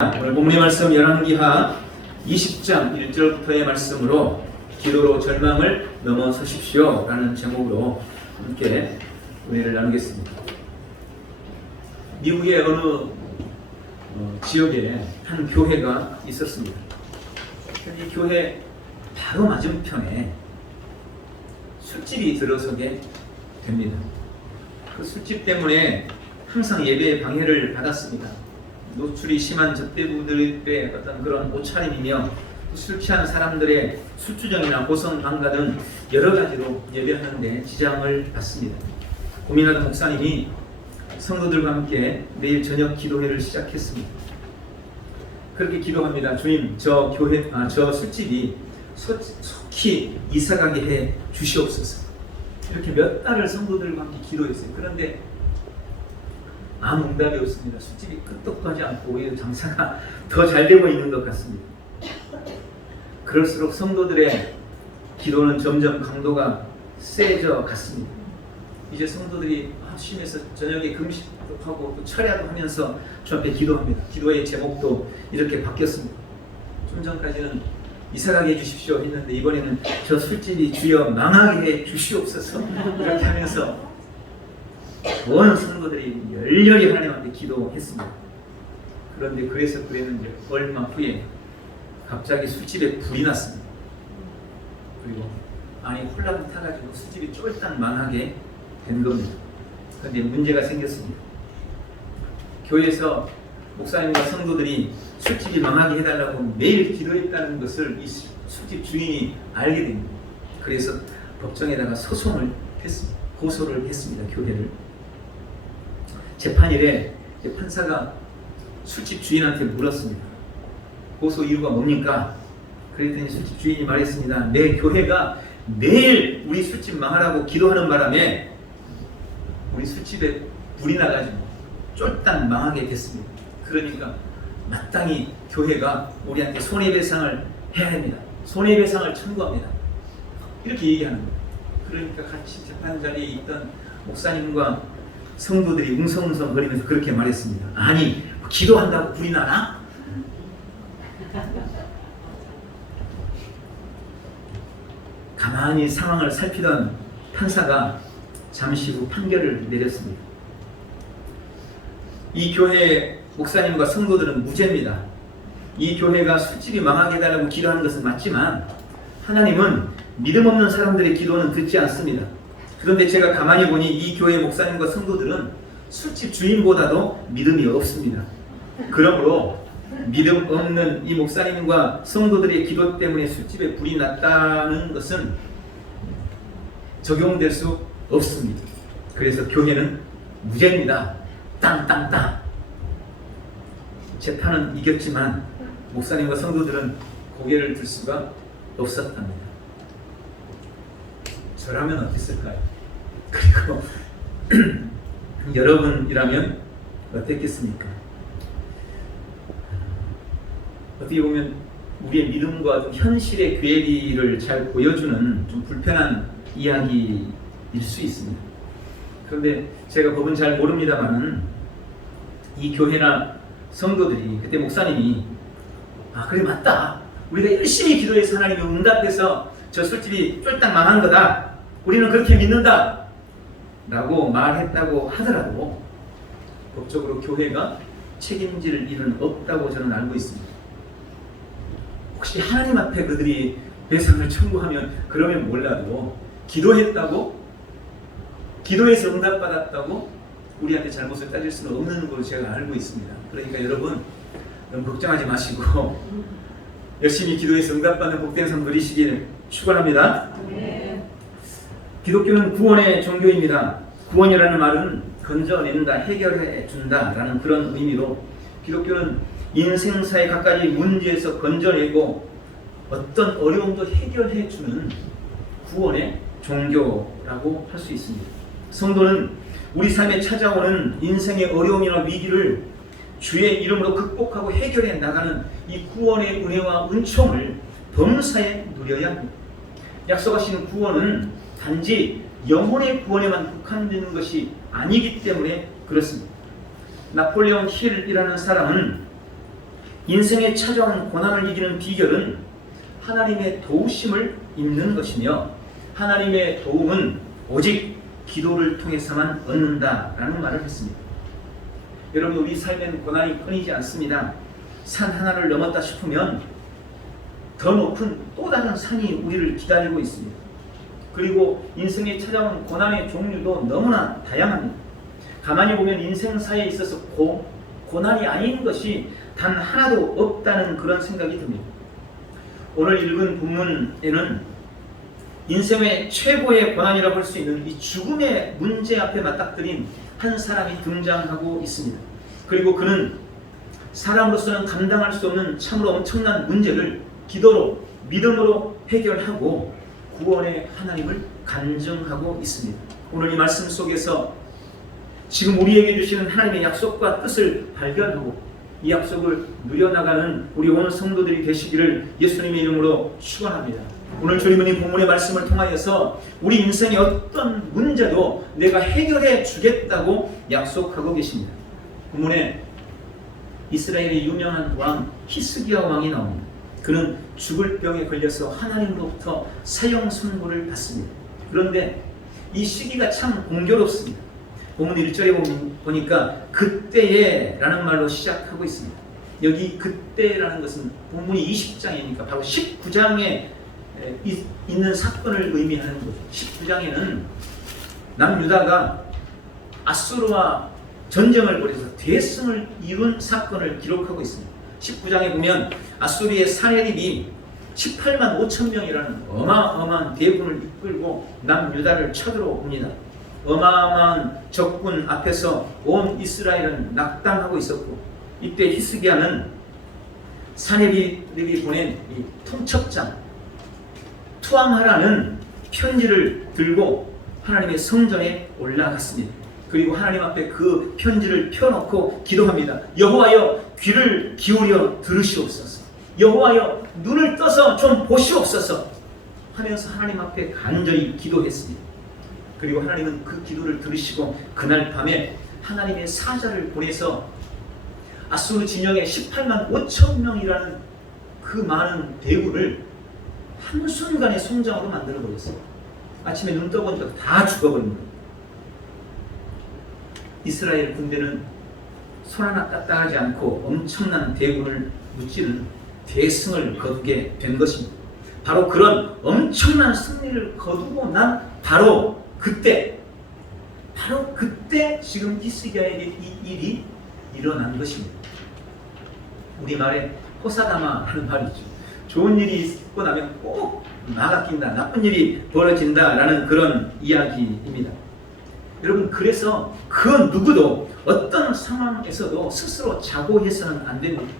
오늘 본문의 말씀 열왕기하 20장 1절부터의 말씀으로 기도로 절망을 넘어서십시오 라는 제목으로 함께 은혜를 나누겠습니다. 미국의 어느 지역에 한 교회가 있었습니다. 이 교회 바로 맞은편에 술집이 들어서게 됩니다. 그 술집 때문에 항상 예배에 방해를 받았습니다. 노출이 심한 접대부들의 어떤 그런 옷차림이며 술 취한 사람들의 술주정이나 고성방가 등 여러 가지로 예배하는데 지장을 받습니다. 고민하던 목사님이 성도들과 함께 매일 저녁 기도회를 시작했습니다. 그렇게 기도합니다. 주님, 저 술집이 속히 이사가게 해 주시옵소서. 이렇게 몇 달을 성도들과 함께 기도했어요. 그런데 아무 응답이 없습니다. 술집이 끄떡도 하지 않고 오히려 장사가 더 잘 되고 있는 것 같습니다. 그럴수록 성도들의 기도는 점점 강도가 세져 갔습니다. 이제 성도들이 심해서 저녁에 금식도 하고 또 철야도 하면서 주 앞에 기도합니다. 기도의 제목도 이렇게 바뀌었습니다. 좀 전까지는 이사가게 해주십시오 했는데 이번에는 저 술집이 주여 망하게 해 주시옵소서 이렇게 하면서 온 성도들이 열렬히 하나님한테 기도했습니다. 그런데 그랬는데 얼마 후에 갑자기 술집에 불이 났습니다. 그리고 안이 홀랑 타가지고 술집이 쫄딱 망하게 된 겁니다. 그런데 문제가 생겼습니다. 교회에서 목사님과 성도들이 술집이 망하게 해달라고 매일 기도했다는 것을 이 술집 주인이 알게 됩니다. 그래서 법정에다가 소송을 했습니다. 고소를 했습니다. 교회를. 재판일에 판사가 술집 주인한테 물었습니다. 고소 이유가 뭡니까? 그랬더니 술집 주인이 말했습니다. 내 교회가 매일 우리 술집 망하라고 기도하는 바람에 우리 술집에 불이 나가지고 쫄딱 망하게 됐습니다. 그러니까 마땅히 교회가 우리한테 손해배상을 해야 합니다. 손해배상을 청구합니다. 이렇게 얘기하는 거예요. 그러니까 같이 재판 자리에 있던 목사님과 성도들이 웅성웅성 거리면서 그렇게 말했습니다. 아니, 기도한다고 불이 나나? 가만히 상황을 살피던 판사가 잠시 후 판결을 내렸습니다. 이 교회 목사님과 성도들은 무죄입니다. 이 교회가 술집이 망하게 해달라고 기도하는 것은 맞지만 하나님은 믿음 없는 사람들의 기도는 듣지 않습니다. 그런데 제가 가만히 보니 이 교회 목사님과 성도들은 술집 주인보다도 믿음이 없습니다. 그러므로 믿음 없는 이 목사님과 성도들의 기도 때문에 술집에 불이 났다는 것은 적용될 수 없습니다. 그래서 교회는 무죄입니다. 땅땅땅. 재판은 이겼지만 목사님과 성도들은 고개를 들 수가 없었답니다. 저라면 어땠을까요? 그리고 여러분이라면 어땠겠습니까? 어떻게 보면 우리의 믿음과 현실의 괴리를 잘 보여주는 좀 불편한 이야기일 수 있습니다. 그런데 제가 법은 잘 모릅니다만은 이 교회나 성도들이 그때 목사님이 그래 맞다. 우리가 열심히 기도해서 하나님이 응답해서 저 술집이 쫄딱 망한 거다. 우리는 그렇게 믿는다 라고 말했다고 하더라도 법적으로 교회가 책임질 일은 없다고 저는 알고 있습니다. 혹시 하나님 앞에 그들이 배상을 청구하면 그러면 몰라도 기도했다고, 기도해서 응답받았다고 우리한테 잘못을 따질 수는 없는 걸로 제가 알고 있습니다. 그러니까 여러분 너무 걱정하지 마시고 열심히 기도해서 응답받는 복된 삶 누리시길 축원합니다. 기독교는 구원의 종교입니다. 구원이라는 말은 건져낸다, 해결해준다 라는 그런 의미로 기독교는 인생사의 각가지 문제에서 건져내고 어떤 어려움도 해결해주는 구원의 종교라고 할 수 있습니다. 성도는 우리 삶에 찾아오는 인생의 어려움이나 위기를 주의 이름으로 극복하고 해결해 나가는 이 구원의 은혜와 은총을 범사에 누려야 합니다. 약속하시는 구원은 단지 영혼의 구원에만 국한되는 것이 아니기 때문에 그렇습니다. 나폴레옹 힐이라는 사람은 인생에 찾아온 고난을 이기는 비결은 하나님의 도우심을 입는 것이며 하나님의 도움은 오직 기도를 통해서만 얻는다라는 말을 했습니다. 여러분, 우리 삶엔 고난이 끊이지 않습니다. 산 하나를 넘었다 싶으면 더 높은 또 다른 산이 우리를 기다리고 있습니다. 그리고 인생에 찾아오는 고난의 종류도 너무나 다양합니다. 가만히 보면 인생사에 있어서 고난이 아닌 것이 단 하나도 없다는 그런 생각이 듭니다. 오늘 읽은 본문에는 인생의 최고의 고난이라고 할 수 있는 이 죽음의 문제 앞에 맞닥뜨린 한 사람이 등장하고 있습니다. 그리고 그는 사람으로서는 감당할 수 없는 참으로 엄청난 문제를 기도로, 믿음으로 해결하고 구원의 하나님을 간증하고 있습니다. 오늘 이 말씀 속에서 지금 우리에게 주시는 하나님의 약속과 뜻을 발견하고 이 약속을 누려나가는 우리 오늘 성도들이 되시기를 예수님의 이름으로 축원합니다. 오늘 주님은 이 본문의 말씀을 통하여서 우리 인생의 어떤 문제도 내가 해결해 주겠다고 약속하고 계십니다. 본문에 이스라엘의 유명한 왕 히스기야 왕이 나옵니다. 그는 죽을 병에 걸려서 하나님으로부터 사형 선고를 받습니다. 그런데 이 시기가 참 공교롭습니다. 본문 1절에 보니까 그때에 라는 말로 시작하고 있습니다. 여기 그때라는 것은 본문이 20장이니까 바로 19장에 있는 사건을 의미하는 거죠. 19장에는 남유다가 아수르와 전쟁을 벌여서 대승을 이룬 사건을 기록하고 있습니다. 19장에 보면 아수르의 사내립이 18만 5천 명이라는 어마어마한 대군을 이끌고 남유다를 쳐들어옵니다. 어마어마한 적군 앞에서 온 이스라엘은 낙담하고 있었고, 이때 히스기야는 사내립이 보낸 이 통첩장 투항하라는 편지를 들고 하나님의 성전에 올라갔습니다. 그리고 하나님 앞에 그 편지를 펴놓고 기도합니다. 여호와여, 귀를 기울여 들으시옵소서. 여호와여, 눈을 떠서 좀 보시옵소서 하면서 하나님 앞에 간절히 기도했습니다. 그리고 하나님은 그 기도를 들으시고 그날 밤에 하나님의 사자를 보내서 아수르 진영의 18만 5천 명이라는 그 많은 대군을 한순간에 송장으로 만들어버렸어요. 아침에 눈 떠보니까 다 죽어버린 거예요. 이스라엘 군대는 손 하나 까딱하지 않고 엄청난 대군을 무찌른 대승을 거두게 된 것입니다. 바로 그런 엄청난 승리를 거두고 난 바로 그때 지금 히스기야에게 이 일이 일어난 것입니다. 우리말에 호사다마 하는 말이죠. 좋은 일이 있고 나면 꼭 나가 낀다, 나쁜 일이 벌어진다라는 그런 이야기입니다. 여러분, 그래서 그 누구도 어떤 상황에서도 스스로 자고해서는 안 됩니다.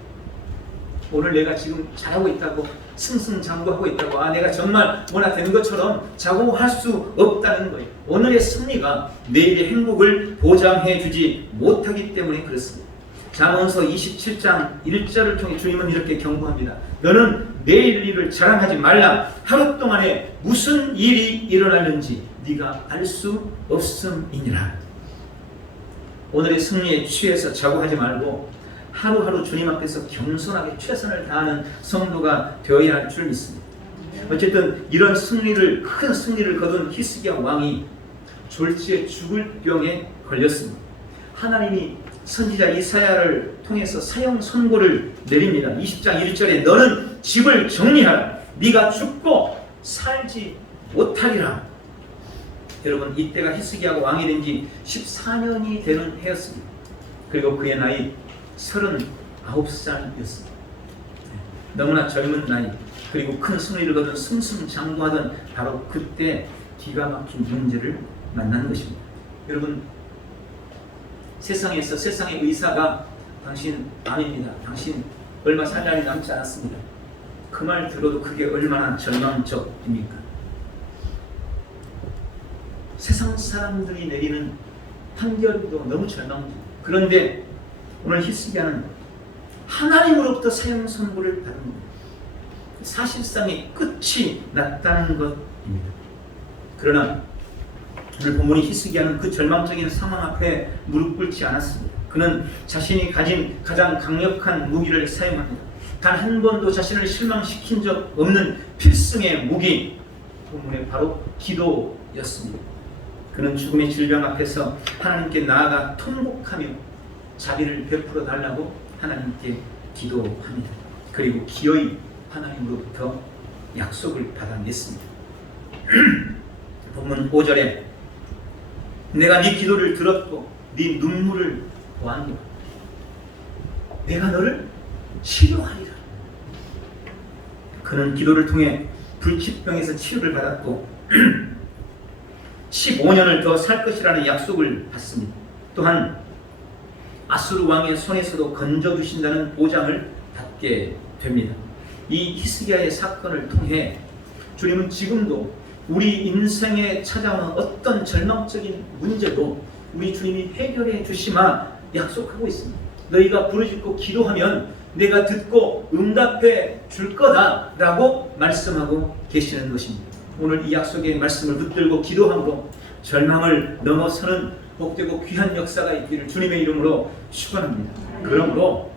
오늘 내가 지금 잘하고 있다고 승승장구하고 있다고 내가 정말 뭐나 되는 것처럼 자고할 수 없다는 거예요. 오늘의 승리가 내일의 행복을 보장해 주지 못하기 때문에 그렇습니다. 잠언서 27장 1절을 통해 주님은 이렇게 경고합니다. 너는 내일 일을 자랑하지 말라. 하루 동안에 무슨 일이 일어나는지 네가 알 수 없음이니라. 오늘의 승리에 취해서 자고하지 말고 하루하루 주님 앞에서 겸손하게 최선을 다하는 성도가 되어야 할 줄 믿습니다. 어쨌든 이런 큰 승리를 거둔 히스기야 왕이 졸지에 죽을 병에 걸렸습니다. 하나님이 선지자 이사야를 통해서 사형 선고를 내립니다. 20장 1절에 너는 집을 정리하라. 네가 죽고 살지 못하리라. 여러분, 이때가 히스기야가 왕이 된 지 14년이 되는 해였습니다. 그리고 그의 나이 39살이었습니다. 너무나 젊은 나이, 그리고 큰 승리를 거둔 승승장구하던 바로 그때 기가 막힌 문제를 만난 것입니다. 여러분, 세상에서 세상의 의사가 당신 암입니다. 당신 얼마 살 날이 남지 않았습니다. 그 말 들어도 그게 얼마나 절망적입니까? 세상 사람들이 내리는 판결도 너무 절망적입니다. 그런데 오늘 히스기야는 하나님으로부터 사형 선고를 받은 겁니다. 사실상의 끝이 났다는 것입니다. 그러나 오늘 본문의 히스기야는 그 절망적인 상황 앞에 무릎 꿇지 않았습니다. 그는 자신이 가진 가장 강력한 무기를 사용합니다. 단 한 번도 자신을 실망시킨 적 없는 필승의 무기, 본문에 바로 기도였습니다. 그는 죽음의 질병 앞에서 하나님께 나아가 통곡하며 자비를 베풀어 달라고 하나님께 기도합니다. 그리고 기어이 하나님으로부터 약속을 받아냈습니다. 본문 5절에 내가 네 기도를 들었고 네 눈물을 보았노라. 내가 너를 치료하리라. 그는 기도를 통해 불치병에서 치유를 받았고 15년을 더 살 것이라는 약속을 받습니다. 또한 아수르 왕의 손에서도 건져주신다는 보장을 받게 됩니다. 이 히스기야의 사건을 통해 주님은 지금도 우리 인생에 찾아오는 어떤 절망적인 문제도 우리 주님이 해결해 주시마 약속하고 있습니다. 너희가 부르짖고 기도하면 내가 듣고 응답해 줄 거다라고 말씀하고 계시는 것입니다. 오늘 이 약속의 말씀을 붙들고 기도함으로 절망을 넘어서는 복되고 귀한 역사가 있기를 주님의 이름으로 축원합니다. 그러므로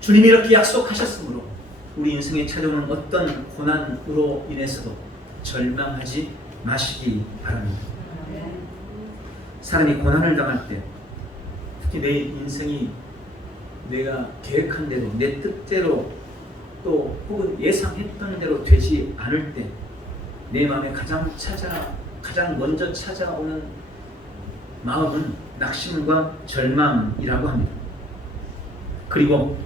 주님이 이렇게 약속하셨으므로 우리 인생에 찾아오는 어떤 고난으로 인해서도 절망하지 마시기 바랍니다. 사람이 고난을 당할 때, 특히 내 인생이 내가 계획한 대로, 내 뜻대로 또 혹은 예상했던 대로 되지 않을 때 내 마음에 가장 먼저 찾아오는 마음은 낙심과 절망이라고 합니다. 그리고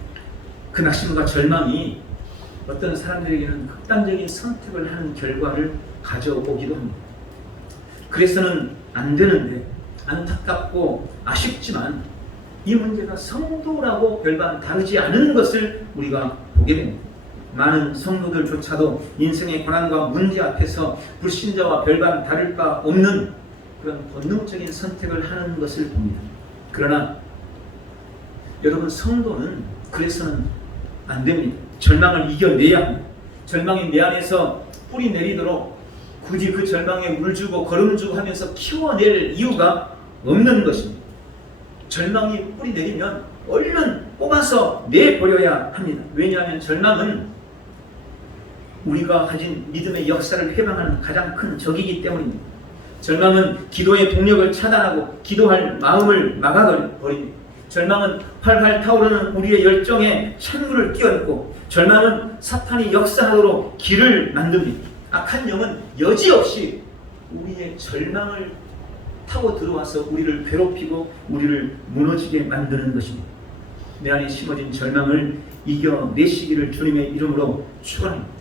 그 낙심과 절망이 어떤 사람들에게는 극단적인 선택을 하는 결과를 가져오기도 합니다. 그래서는 안 되는데 안타깝고 아쉽지만 이 문제가 성도라고 별반 다르지 않은 것을 우리가 보게 됩니다. 많은 성도들조차도 인생의 고난과 문제 앞에서 불신자와 별반 다를 바 없는 그런 본능적인 선택을 하는 것을 봅니다. 그러나 여러분, 성도는 그래서는 안 됩니다. 절망을 이겨내야 합니다. 절망이 내 안에서 뿌리 내리도록 굳이 그 절망에 물 주고 걸음 주고 하면서 키워낼 이유가 없는 것입니다. 절망이 뿌리 내리면 얼른 뽑아서 내버려야 합니다. 왜냐하면 절망은 우리가 가진 믿음의 역사를 회방하는 가장 큰 적이기 때문입니다. 절망은 기도의 동력을 차단하고 기도할 마음을 막아버립니다. 절망은 활활 타오르는 우리의 열정에 찬물을 끼얹고 절망은 사탄이 역사하도록 길을 만듭니다. 악한 영은 여지없이 우리의 절망을 타고 들어와서 우리를 괴롭히고 우리를 무너지게 만드는 것입니다. 내 안에 심어진 절망을 이겨내시기를 주님의 이름으로 축원합니다.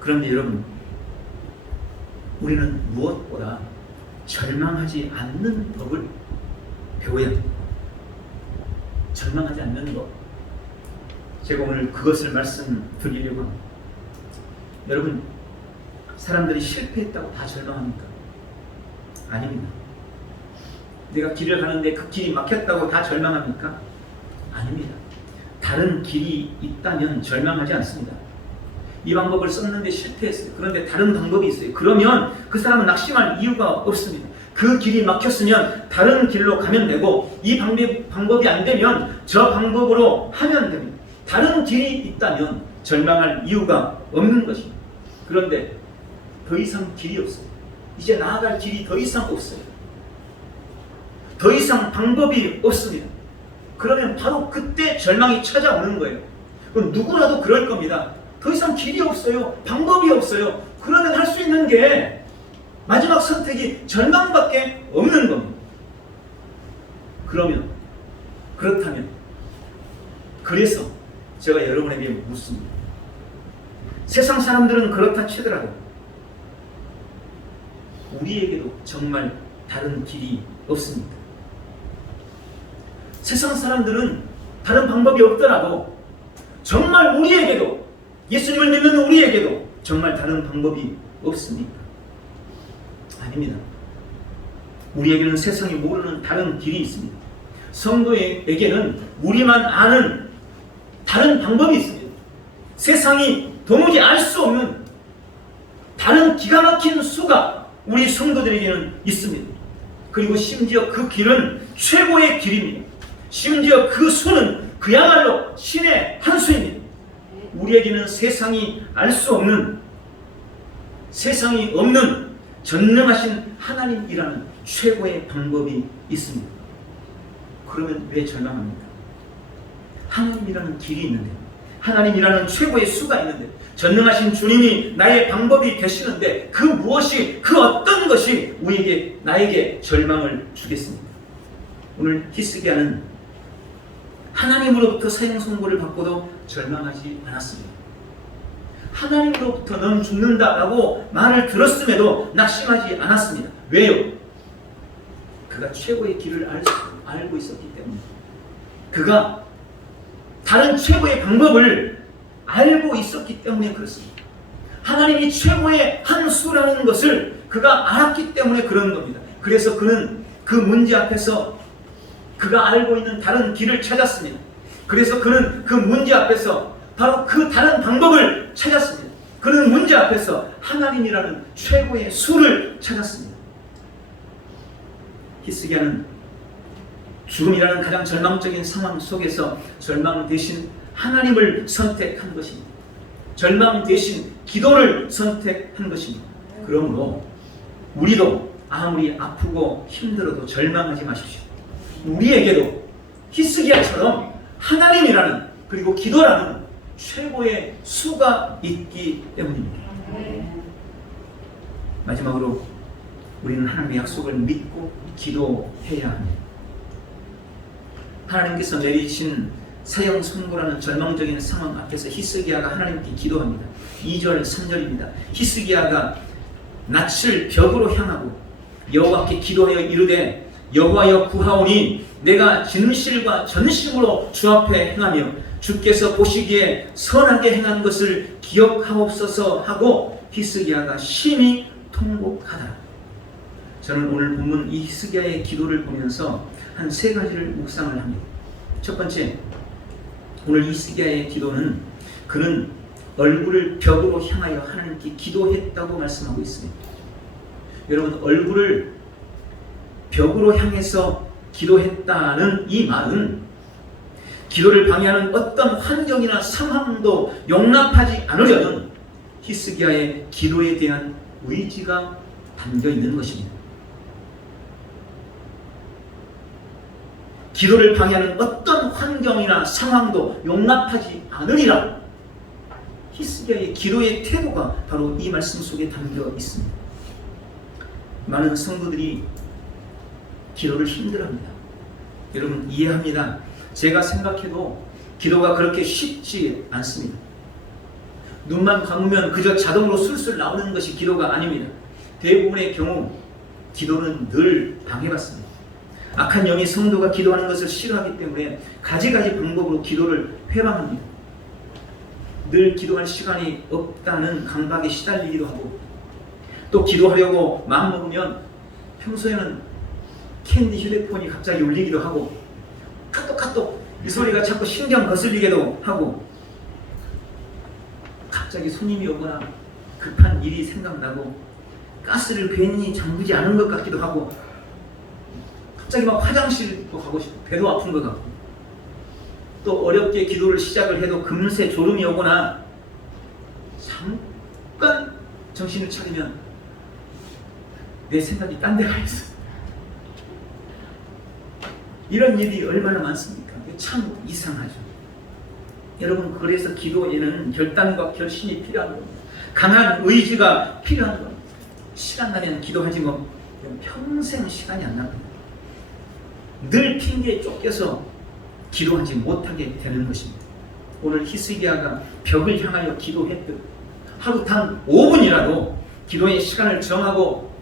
그런데 여러분, 우리는 무엇보다 절망하지 않는 법을 배워야 합니다. 절망하지 않는 법. 제가 오늘 그것을 말씀드리려고 합니다. 여러분, 사람들이 실패했다고 다 절망합니까? 아닙니다. 내가 길을 가는데 그 길이 막혔다고 다 절망합니까? 아닙니다. 다른 길이 있다면 절망하지 않습니다. 이 방법을 썼는데 실패했어요. 그런데 다른 방법이 있어요. 그러면 그 사람은 낙심할 이유가 없습니다. 그 길이 막혔으면 다른 길로 가면 되고 이 방법이 안 되면 저 방법으로 하면 됩니다. 다른 길이 있다면 절망할 이유가 없는 것입니다. 그런데 더 이상 길이 없어요. 이제 나아갈 길이 더 이상 없어요. 더 이상 방법이 없습니다. 그러면 바로 그때 절망이 찾아오는 거예요. 그럼 누구라도 그럴 겁니다. 더 이상 길이 없어요. 방법이 없어요. 그러면 할 수 있는 게 마지막 선택이 절망밖에 없는 겁니다. 그렇다면 그래서 제가 여러분에게 묻습니다. 세상 사람들은 그렇다 치더라도 우리에게도 정말 다른 길이 없습니다. 세상 사람들은 다른 방법이 없더라도 정말 우리에게도, 예수님을 믿는 우리에게도 정말 다른 방법이 없습니까? 아닙니다. 우리에게는 세상이 모르는 다른 길이 있습니다. 성도에게는 우리만 아는 다른 방법이 있습니다. 세상이 도무지 알 수 없는 다른 기가 막힌 수가 우리 성도들에게는 있습니다. 그리고 심지어 그 길은 최고의 길입니다. 심지어 그 수는 그야말로 신의 한 수입니다. 우리에게는 세상이 알 수 없는, 세상이 없는 전능하신 하나님이라는 최고의 방법이 있습니다. 그러면 왜 절망합니까? 하나님이라는 길이 있는데, 하나님이라는 최고의 수가 있는데, 전능하신 주님이 나의 방법이 되시는데 그 무엇이, 그 어떤 것이 우리에게, 나에게 절망을 주겠습니까? 오늘 히스기야는 하나님으로부터 사형 선고를 받고도 절망하지 않았습니다. 하나님으로부터 넌 죽는다라고 말을 들었음에도 낙심하지 않았습니다. 왜요? 그가 최고의 길을 알고 있었기 때문에, 그가 다른 최고의 방법을 알고 있었기 때문에 그렇습니다. 하나님이 최고의 한 수라는 것을 그가 알았기 때문에 그런 겁니다. 그래서 그는 그 문제 앞에서 그가 알고 있는 다른 길을 찾았습니다. 그래서 그는 그 문제 앞에서 바로 그 다른 방법을 찾았습니다. 그는 문제 앞에서 하나님이라는 최고의 수를 찾았습니다. 히스기야는 죽음이라는 가장 절망적인 상황 속에서 절망 대신 하나님을 선택한 것입니다. 절망 대신 기도를 선택한 것입니다. 그러므로 우리도 아무리 아프고 힘들어도 절망하지 마십시오. 우리에게도 히스기야처럼 하나님이라는, 그리고 기도라는 최고의 수가 있기 때문입니다. 마지막으로 우리는 하나님의 약속을 믿고 기도해야 합니다. 하나님께서 내리신 사형 선고라는 절망적인 상황 앞에서 히스기야가 하나님께 기도합니다. 2절 3절입니다. 히스기야가 낯을 벽으로 향하고 여호와께 기도하여 이르되 여호와여 구하오니 내가 진실과 전심으로 주 앞에 행하며 주께서 보시기에 선하게 행한 것을 기억하옵소서 하고 히스기야가 심히 통곡하더라. 저는 오늘 본문 이 히스기야의 기도를 보면서 한 세 가지를 묵상을 합니다. 첫 번째, 오늘 히스기야의 기도는 그는 얼굴을 벽으로 향하여 하나님께 기도했다고 말씀하고 있습니다. 여러분, 얼굴을 벽으로 향해서 기도했다는 이 말은 기도를 방해하는 어떤 환경이나 상황도 용납하지 않으려는 히스기야의 기도에 대한 의지가 담겨 있는 것입니다. 기도를 방해하는 어떤 환경이나 상황도 용납하지 않으리라. 히스기야의 기도의 태도가 바로 이 말씀 속에 담겨 있습니다. 많은 성도들이 기도를 힘들어합니다. 여러분, 이해합니다. 제가 생각해도 기도가 그렇게 쉽지 않습니다. 눈만 감으면 그저 자동으로 술술 나오는 것이 기도가 아닙니다. 대부분의 경우 기도는 늘 방해받습니다. 악한 영이 성도가 기도하는 것을 싫어하기 때문에 가지가지 방법으로 기도를 회방합니다. 늘 기도할 시간이 없다는 강박에 시달리기도 하고, 또 기도하려고 마음먹으면 평소에는 캔디 휴대폰이 갑자기 울리기도 하고, 카톡 이 소리가 자꾸 신경 거슬리기도 하고, 갑자기 손님이 오거나 급한 일이 생각나고 가스를 괜히 잠그지 않은 것 같기도 하고, 갑자기 막 화장실도 가고 싶고 배도 아픈 것 같고, 또 어렵게 기도를 시작을 해도 금세 졸음이 오거나 잠깐 정신을 차리면 내 생각이 딴 데 가 있어. 이런 일이 얼마나 많습니까? 참 이상하죠. 여러분, 그래서 기도에는 결단과 결심이 필요한 겁니다. 강한 의지가 필요한 겁니다. 시간 나면 기도하지 뭐 평생 시간이 안 납니다. 늘 핑계에 쫓겨서 기도하지 못하게 되는 것입니다. 오늘 히스기야가 벽을 향하여 기도했듯 하루 단 5분이라도 기도의 시간을 정하고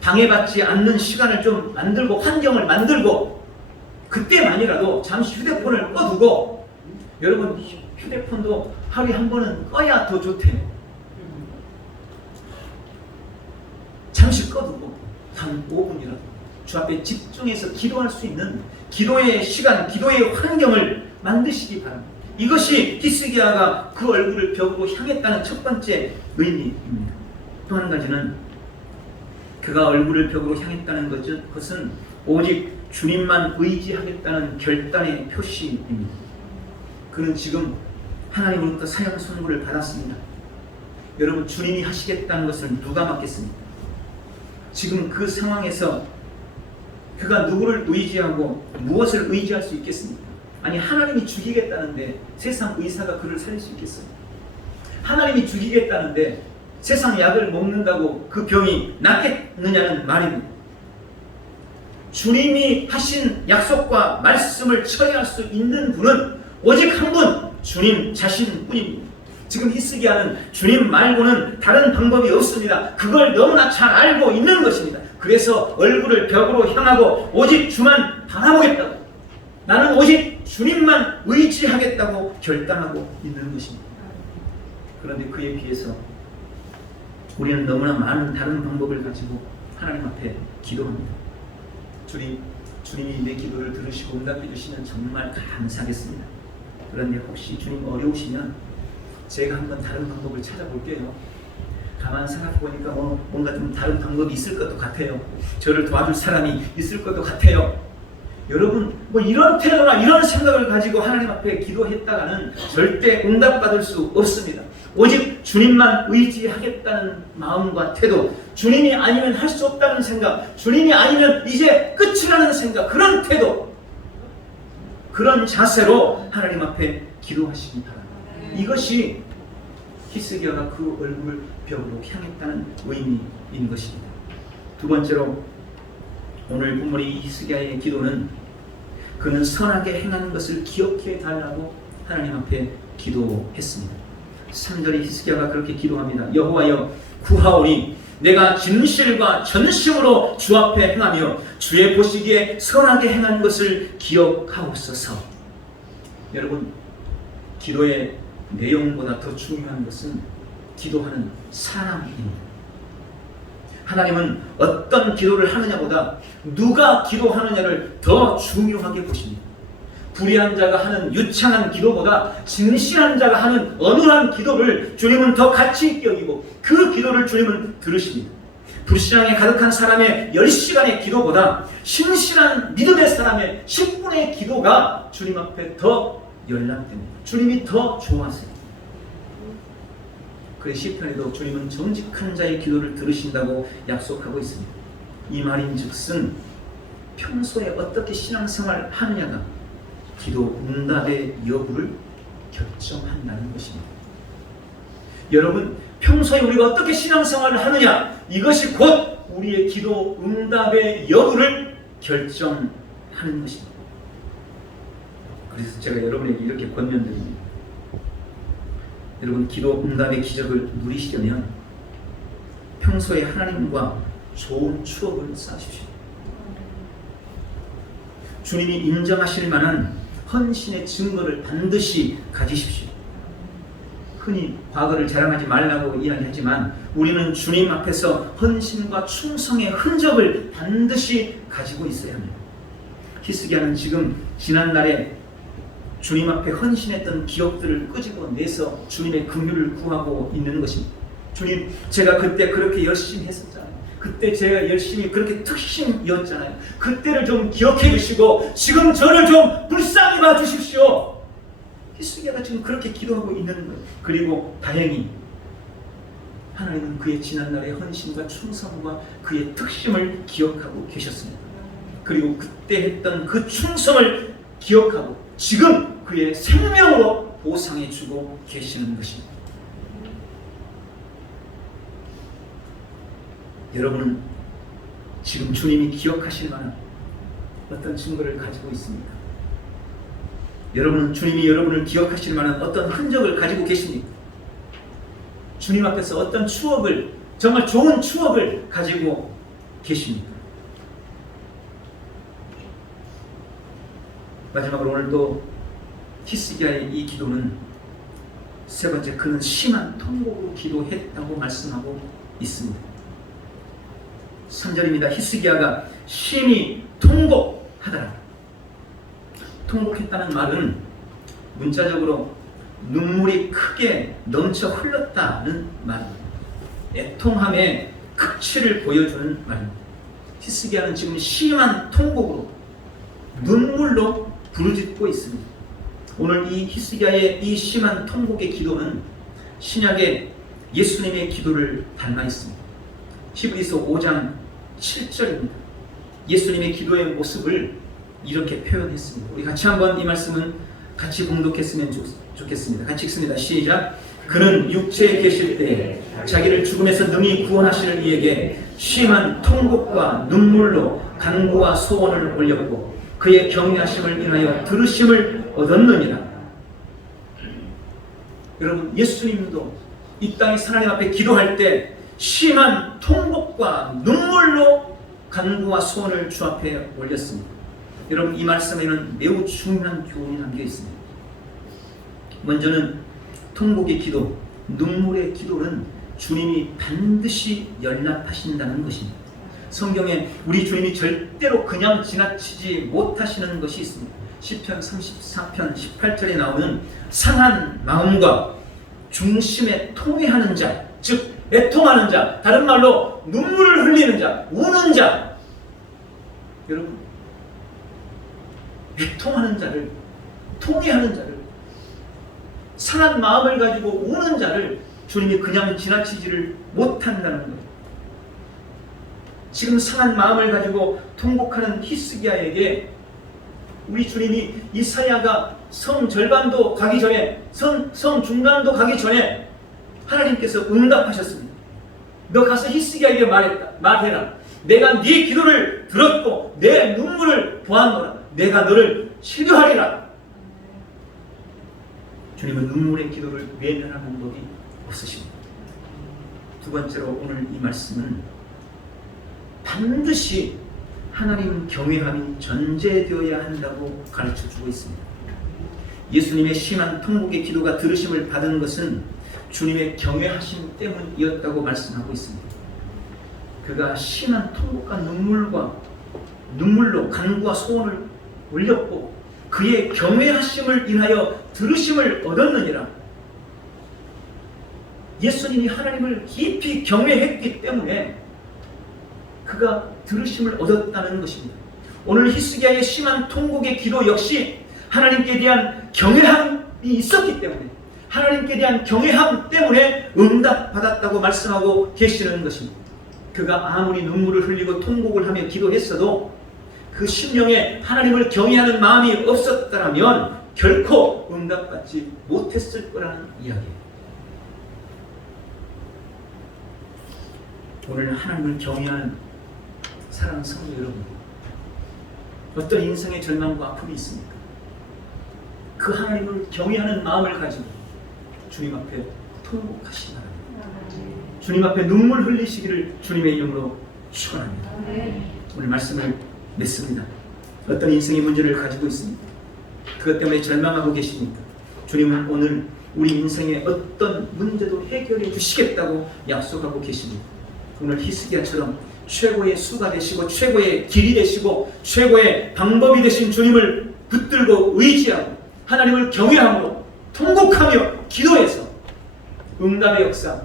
방해받지 않는 시간을 좀 만들고 환경을 만들고 그때만이라도 잠시 휴대폰을 꺼두고, 여러분 휴대폰도 하루에 한 번은 꺼야 더 좋대요. 잠시 꺼두고 단 5분이라도 주 앞에 집중해서 기도할 수 있는 기도의 시간, 기도의 환경을 만드시기 바랍니다. 이것이 히스기야가 그 얼굴을 벽으로 향했다는 첫 번째 의미입니다. 또 한 가지는 그가 얼굴을 벽으로 향했다는 것은 오직 주님만 의지하겠다는 결단의 표시입니다. 그는 지금 하나님으로부터 사형 선고를 받았습니다. 여러분, 주님이 하시겠다는 것을 누가 맡겠습니까? 지금 그 상황에서 그가 누구를 의지하고 무엇을 의지할 수 있겠습니까? 아니, 하나님이 죽이겠다는데 세상 의사가 그를 살릴 수 있겠어요? 하나님이 죽이겠다는데 세상 약을 먹는다고 그 병이 낫겠느냐는 말입니다. 주님이 하신 약속과 말씀을 처리할 수 있는 분은 오직 한 분, 주님 자신뿐입니다. 지금 히스기야는 주님 말고는 다른 방법이 없습니다. 그걸 너무나 잘 알고 있는 것입니다. 그래서 얼굴을 벽으로 향하고 오직 주만 바라보겠다고, 나는 오직 주님만 의지하겠다고 결단하고 있는 것입니다. 그런데 그에 비해서 우리는 너무나 많은 다른 방법을 가지고 하나님 앞에 기도합니다. 주님이 내 기도를 들으시고 응답해 주시면 정말 감사하겠습니다. 그런데 혹시 주님 어려우시면 제가 한번 다른 방법을 찾아볼게요. 가만 생각해 보니까 뭔가 좀 다른 방법이 있을 것도 같아요. 저를 도와줄 사람이 있을 것도 같아요. 여러분, 이런 태도나 이런 생각을 가지고 하나님 앞에 기도했다가는 절대 응답받을 수 없습니다. 오직 주님만 의지하겠다는 마음과 태도, 주님이 아니면 할 수 없다는 생각, 주님이 아니면 이제 끝이라는 생각, 그런 태도, 그런 자세로 하나님 앞에 기도하시기 바랍니다. 이것이 히스기야가 그 얼굴을 벽으로 향했다는 의미인 것입니다. 두 번째로 오늘 본문의 히스기야의 기도는 그는 선하게 행하는 것을 기억해 달라고 하나님 앞에 기도했습니다. 3절에 히스기야가 그렇게 기도합니다. 여호와여, 구하오니 내가 진실과 전심으로 주 앞에 행하며 주의 보시기에 선하게 행한 것을 기억하옵소서. 여러분, 기도의 내용보다 더 중요한 것은 기도하는 사람입니다. 하나님은 어떤 기도를 하느냐보다 누가 기도하느냐를 더 중요하게 보십니다. 불의한 자가 하는 유창한 기도보다 진실한 자가 하는 어눌한 기도를 주님은 더 가치 있게 여기고 그 기도를 주님은 들으십니다. 불신앙에 가득한 사람의 10시간의 기도보다 신실한 믿음의 사람의 10분의 기도가 주님 앞에 더 연락됩니다. 주님이 더 좋아하세요. 그래서 시편에도 주님은 정직한 자의 기도를 들으신다고 약속하고 있습니다. 이 말인즉슨 평소에 어떻게 신앙생활을 하느냐가 기도 응답의 여부를 결정한다는 것입니다. 여러분, 평소에 우리가 어떻게 신앙생활을 하느냐, 이것이 곧 우리의 기도 응답의 여부를 결정하는 것입니다. 그래서 제가 여러분에게 이렇게 권면드립니다. 여러분, 기도 응답의 기적을 누리시려면 평소에 하나님과 좋은 추억을 쌓으십시오. 주님이 인정하실 만한 헌신의 증거를 반드시 가지십시오. 흔히 과거를 자랑하지 말라고 이야기하지만 우리는 주님 앞에서 헌신과 충성의 흔적을 반드시 가지고 있어야 합니다. 히스기야는 지금 지난날에 주님 앞에 헌신했던 기억들을 끄집어내서 주님의 긍휼을 구하고 있는 것입니다. 주님, 제가 그때 그렇게 열심히 했었잖아요. 그때 제가 열심히 그렇게 특심이었잖아요. 그때를 좀 기억해 주시고 지금 저를 좀 불쌍히 봐주십시오. 히스기야가 지금 그렇게 기도하고 있는 거예요. 그리고 다행히 하나님은 그의 지난날의 헌신과 충성과 그의 특심을 기억하고 계셨습니다. 그리고 그때 했던 그 충성을 기억하고 지금 그의 생명으로 보상해 주고 계시는 것입니다. 여러분은 지금 주님이 기억하실 만한 어떤 증거를 가지고 있습니까? 여러분은 주님이 여러분을 기억하실 만한 어떤 흔적을 가지고 계십니까? 주님 앞에서 어떤 추억을, 정말 좋은 추억을 가지고 계십니까? 마지막으로 오늘도 히스기야의 이 기도는 세 번째, 그는 심한 통곡으로 기도했다고 말씀하고 있습니다. 3절입니다. 히스기야가 심히 통곡하더라. 통곡했다는 말은 문자적으로 눈물이 크게 넘쳐 흘렀다는 말입니다. 애통함에 극치를 보여주는 말입니다. 히스기야는 지금 심한 통곡으로 눈물로 부르짖고 있습니다. 오늘 이 히스기야의 이 심한 통곡의 기도는 신약의 예수님의 기도를 닮아 있습니다. 히브리서 5장 7절입니다. 예수님의 기도의 모습을 이렇게 표현했습니다. 우리 같이 한번 이 말씀은 같이 봉독했으면 좋겠습니다. 같이 읽습니다. 시작. 그는 육체에 계실 때에 자기를 죽음에서 능히 구원하시는 이에게 심한 통곡과 눈물로 간구와 소원을 올렸고 그의 경외하심을 인하여 들으심을 얻었느니라. 여러분, 예수님도 이 땅에 하나님 앞에 기도할 때 심한 통곡과 눈물로 간구와 소원을 주 앞에 올렸습니다. 여러분, 이 말씀에는 매우 중요한 교훈이 담겨 있습니다. 먼저는 통곡의 기도, 눈물의 기도는 주님이 반드시 연락하신다는 것입니다. 성경에 우리 주님이 절대로 그냥 지나치지 못하시는 것이 있습니다. 시편 34편 18절에 나오는 상한 마음과 중심에 통회하는 자, 즉 애통하는 자, 다른 말로 눈물을 흘리는 자, 우는 자. 여러분, 애통하는 자를, 통회하는 자를, 상한 마음을 가지고 우는 자를 주님이 그냥 지나치지를 못한다는 거예요. 지금 상한 마음을 가지고 통곡하는 히스기야에게 우리 주님이 이사야가 성 절반도 가기 전에, 성 중간도 가기 전에 하나님께서 응답하셨습니다. 너 가서 히스기야에게 말해라. 내가 네 기도를 들었고 내 눈물을 보았노라. 내가 너를 치료하리라. 주님은 눈물의 기도를 외면하는 법이 없으십니다. 두 번째로 오늘 이 말씀은 반드시 하나님 경외함이 전제되어야 한다고 가르쳐주고 있습니다. 예수님의 심한 통곡의 기도가 들으심을 받은 것은 주님의 경외하심 때문이었다고 말씀하고 있습니다. 그가 심한 통곡과 눈물로 간구와 소원을 올렸고 그의 경외하심을 인하여 들으심을 얻었느니라. 예수님이 하나님을 깊이 경외했기 때문에 그가 들으심을 얻었다는 것입니다. 오늘 히스기야의 심한 통곡의 기도 역시 하나님께 대한 경외함이 있었기 때문에, 하나님께 대한 경외함 때문에 응답받았다고 말씀하고 계시는 것입니다. 그가 아무리 눈물을 흘리고 통곡을 하며 기도했어도 그 심령에 하나님을 경외하는 마음이 없었다면 결코 응답받지 못했을 거라는 이야기예요. 오늘 하나님을 경외하는 사랑하는 성도 여러분, 어떤 인생의 절망과 아픔이 있습니까? 그 하나님을 경외하는 마음을 가지고 주님 앞에 통곡하시기 바랍니다. 주님 앞에 눈물 흘리시기를 주님의 이름으로 축원합니다. 오늘 말씀을 맺습니다. 어떤 인생의 문제를 가지고 있습니까? 그것 때문에 절망하고 계십니까? 주님은 오늘 우리 인생의 어떤 문제도 해결해 주시겠다고 약속하고 계십니다. 오늘 히스기야처럼 최고의 수가 되시고 최고의 길이 되시고 최고의 방법이 되신 주님을 붙들고 의지하고 하나님을 경외함으로 통곡하며 기도해서 응답의 역사,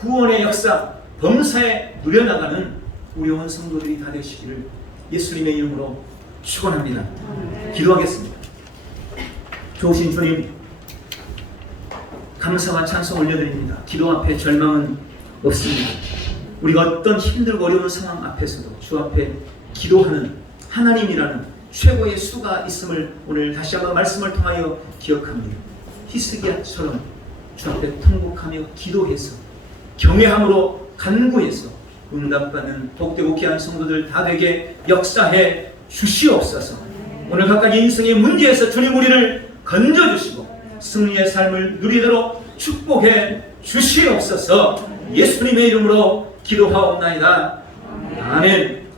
구원의 역사, 범사에 누려나가는 우리 온 성도들이 다 되시기를 예수님의 이름으로 축원합니다. 기도하겠습니다. 좋으신 주님, 감사와 찬송 올려드립니다. 기도 앞에 절망은 없습니다. 우리가 어떤 힘들고 어려운 상황 앞에서도 주 앞에 기도하는 하나님이라는 최고의 수가 있음을 오늘 다시 한번 말씀을 통하여 기억합니다. 히스기야처럼 주 앞에 통곡하며 기도해서 경외함으로 간구해서 응답받는 복되고 귀한 성도들 다 되게 역사해 주시옵소서. 오늘 각각 인생의 문제에서 주님 우리를 건져주시고 승리의 삶을 누리도록 축복해 주시옵소서. 예수님의 이름으로 기도하옵나이다. 아멘.